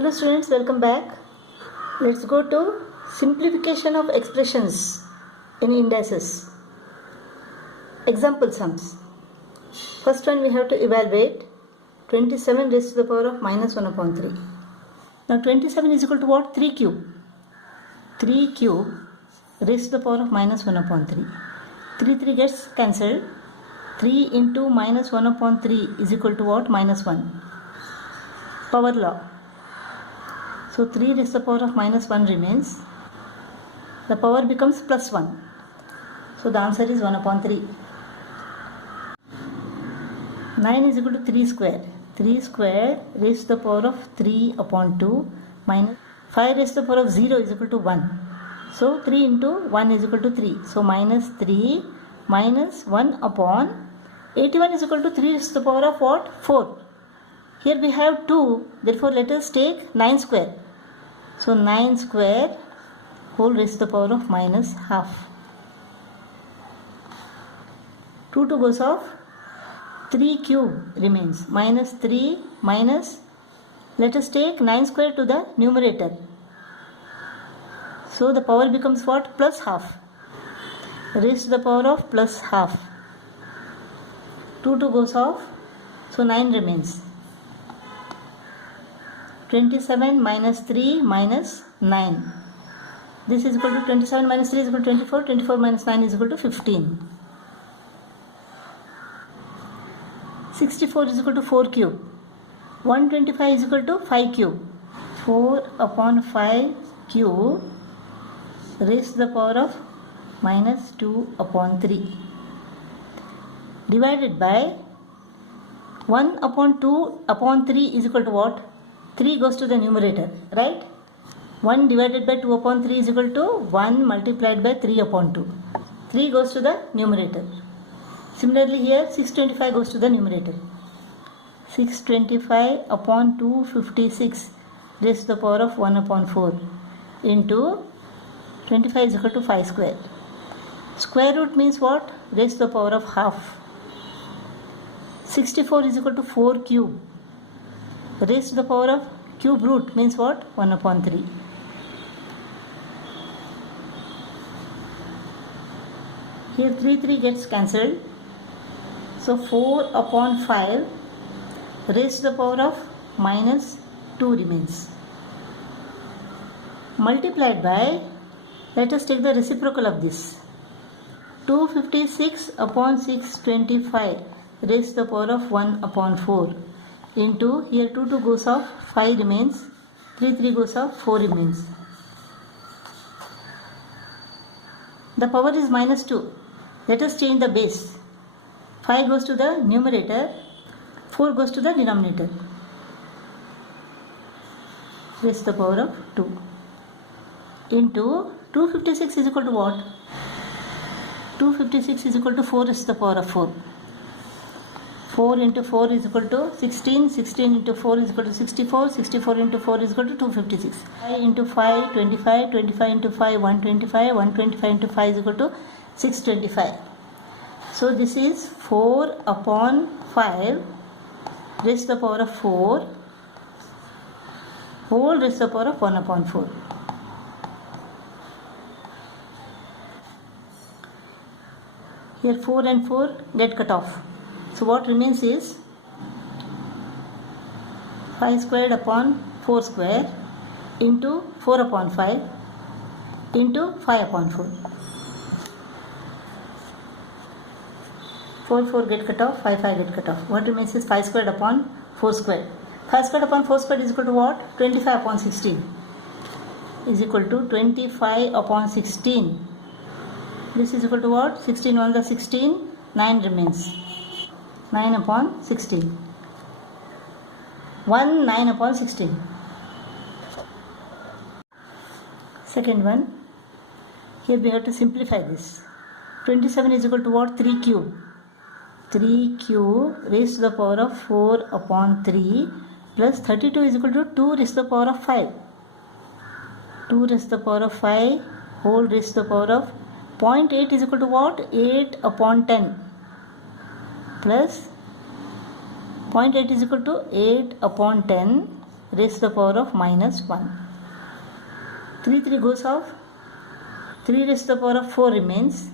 Hello students, welcome back. Let's go to simplification of expressions in indices. Example sums. First one we have to evaluate 27 raised to the power of minus 1 upon 3. Now 27 is equal to what? 3 cube. 3 cube raised to the power of minus 1 upon 3. 3 gets cancelled. 3 into minus 1 upon 3 is equal to what? Minus 1. Power law. So 3 raised to the power of minus 1 remains. The power becomes plus 1. So the answer is 1 upon 3. 9 is equal to 3 square. 3 square raised to the power of 3 upon 2 minus 5 raised to the power of 0 is equal to 1. So 3 into 1 is equal to 3. So minus 3 minus 1 upon 81 is equal to 3 raised to the power of what? 4. Here we have 2, therefore let us take 9 square. So 9 square whole raised to the power of minus half. 2 goes off, 3 cube remains. Minus 3 minus, let us take 9 square to the numerator. So the power becomes what? Plus half. Raised to the power of plus half. 2 goes off, so 9 remains. 27 minus 3 minus 9. This is equal to 27 minus 3 is equal to 24. 24 minus 9 is equal to 15. 64 is equal to 4 cube. 125 is equal to 5 cube. 4 upon 5 cube raised to the power of minus 2 upon 3. Divided by 1 upon 2 upon 3 is equal to what? 3 goes to the numerator, right? 1 divided by 2 upon 3 is equal to 1 multiplied by 3 upon 2. 3 goes to the numerator. Similarly here 625 goes to the numerator. 625 upon 256 raised to the power of 1 upon 4 into 25 is equal to 5 square. Square root means what? Raised to the power of half. 64 is equal to 4 cube. Raised to the power of cube root means what? 1 upon 3. Here 3 gets cancelled. So 4 upon 5 raised to the power of minus 2 remains. Multiplied by, let us take the reciprocal of this. 256 upon 625 raised to the power of 1 upon 4. Into, here 2 goes off, 5 remains, 3 goes off, 4 remains. The power is minus 2. Let us change the base. 5 goes to the numerator, 4 goes to the denominator. Raised to the power of 2. Into 256 is equal to what? 256 is equal to 4 raised to the power of 4. 4 into 4 is equal to 16, 16 into 4 is equal to 64, 64 into 4 is equal to 256. 5 into 5, 25, 25 into 5, 125, 125 into 5 is equal to 625. So this is 4 upon 5 raised to the power of 4 whole raised to the power of 1 upon 4. Here 4 and 4 get cut off. So what remains is 5 squared upon 4 square into 4 upon 5 into 5 upon 4. 4 get cut off, 5 get cut off. What remains is 5 squared upon 4 squared. 5 squared upon 4 squared is equal to what? 25 upon 16 is equal to 25 upon 16. This is equal to what? 16 1 the 16, 9 remains. 9 upon 16. 1 9 upon 16. Second one. Here we have to simplify this. 27 is equal to what? 3 cube. 3 cube raised to the power of 4 upon 3 plus 32 is equal to 2 raised to the power of 5. 2 raised to the power of 5 whole raised to the power of 0.8 is equal to what? 8 upon 10 plus 0.8 is equal to 8 upon 10 raised to the power of minus 1. 3 goes off. 3 raised to the power of 4 remains.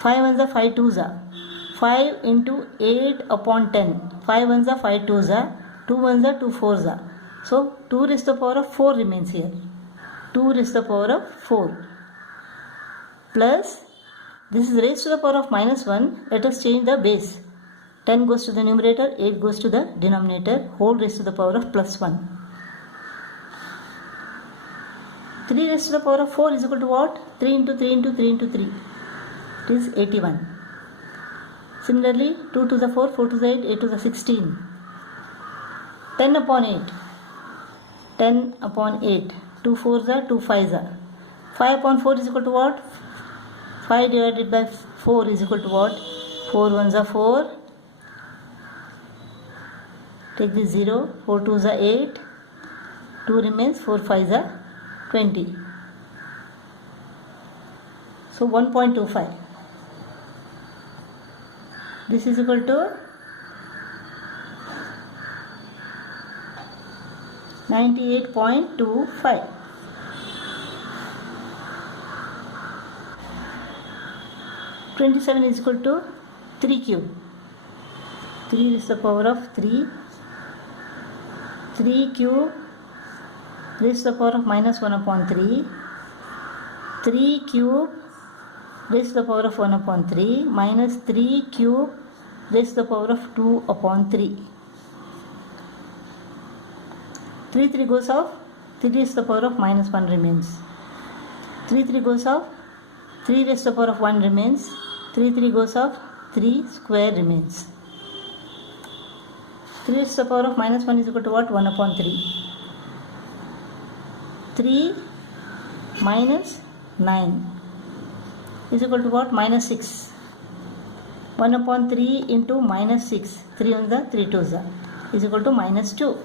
5 ones are 5 twos are. 5 into 8 upon 10. 5 ones are 5 twos are. 2 ones are 2 fours are. So 2 raised to the power of 4 remains here. 2 raised to the power of 4. Plus, this is raised to the power of minus 1. Let us change the base. 10 goes to the numerator, 8 goes to the denominator, whole raised to the power of plus 1. 3 raised to the power of 4 is equal to what? 3 into 3 into 3 into 3. It is 81. Similarly, 2 to the 4, 4 to the 8, 8 to the 16. 10 upon 8. 10 upon 8. 2 4s are, 2 5s are. 5 upon 4 is equal to what? 5 divided by 4 is equal to what? 4 1s are 4. Take this 0. 4 2s are 8. 2 remains. 4 5s are 20. So 1.25. This is equal to 98.25. (27) is equal to 3 cube. 3 is the power of 3. 3 cube raised to the power of minus 1 upon 3. 3 cube raised to the power of 1 upon 3 minus 3 cube raised to the power of 2 upon 3. 3 goes off. 3 raised to the power of minus 1 remains. 3 goes off. 3 raised to the power of 1 remains. 3 goes off. 3 square remains. 3 raised to the power of minus 1 is equal to what? 1 upon 3. 3 minus 9 is equal to what? Minus 6. 1 upon 3 into minus 6. 3 on the 3 twos are is equal to minus 2.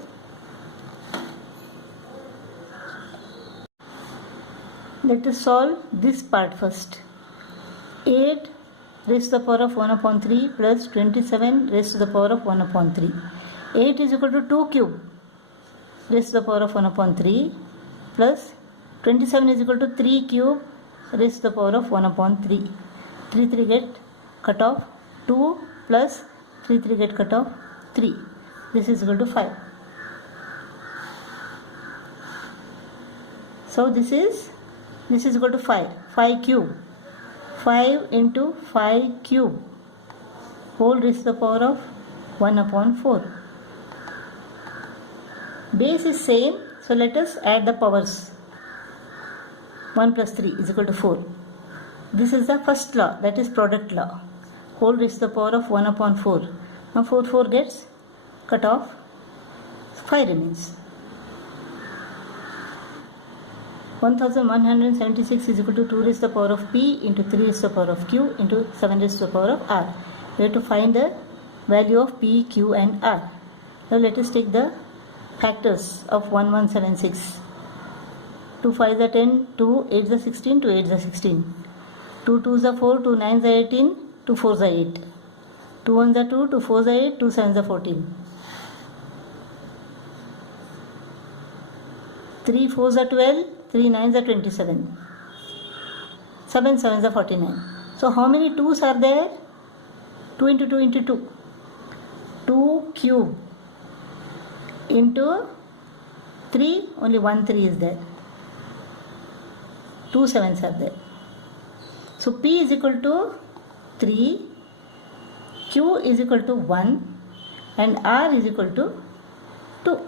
Let us solve this part first. 8 raised to the power of 1 upon 3 plus 27 raised to the power of 1 upon 3. 8 is equal to 2 cube raised to the power of 1 upon 3 plus 27 is equal to 3 cube raised to the power of 1 upon 3. 3 get cut off. 2 plus 3 get cut off. 3. This is equal to 5. So this is equal to 5. 5 cube. 5 into 5 cube whole raised to the power of 1 upon 4. Base is same, so let us add the powers. 1 plus 3 is equal to 4. This is the first law, that is product law. Whole raised to the power of 1 upon 4. Now 4 gets cut off. 5 remains. 1176 is equal to 2 raised to the power of p into 3 raised to the power of q into 7 raised to the power of r. We have to find the value of p, q and r. Now let us take the factors of 1176. 2 5s are 10, 2 8s are 16, 2 8s are 16. 2 2s are 4, 2 9s are 18, 2 4s are 8. 2 1s are 2, 2 4s are 8, 2 7s are 14. 3 4s are 12, 3 9s are 27. 7 7s are 49. So how many 2s are there? 2 into 2 into 2. 2 cube into 3, only 1 3 is there. 2 7s are there. So P is equal to 3, Q is equal to 1 and R is equal to 2.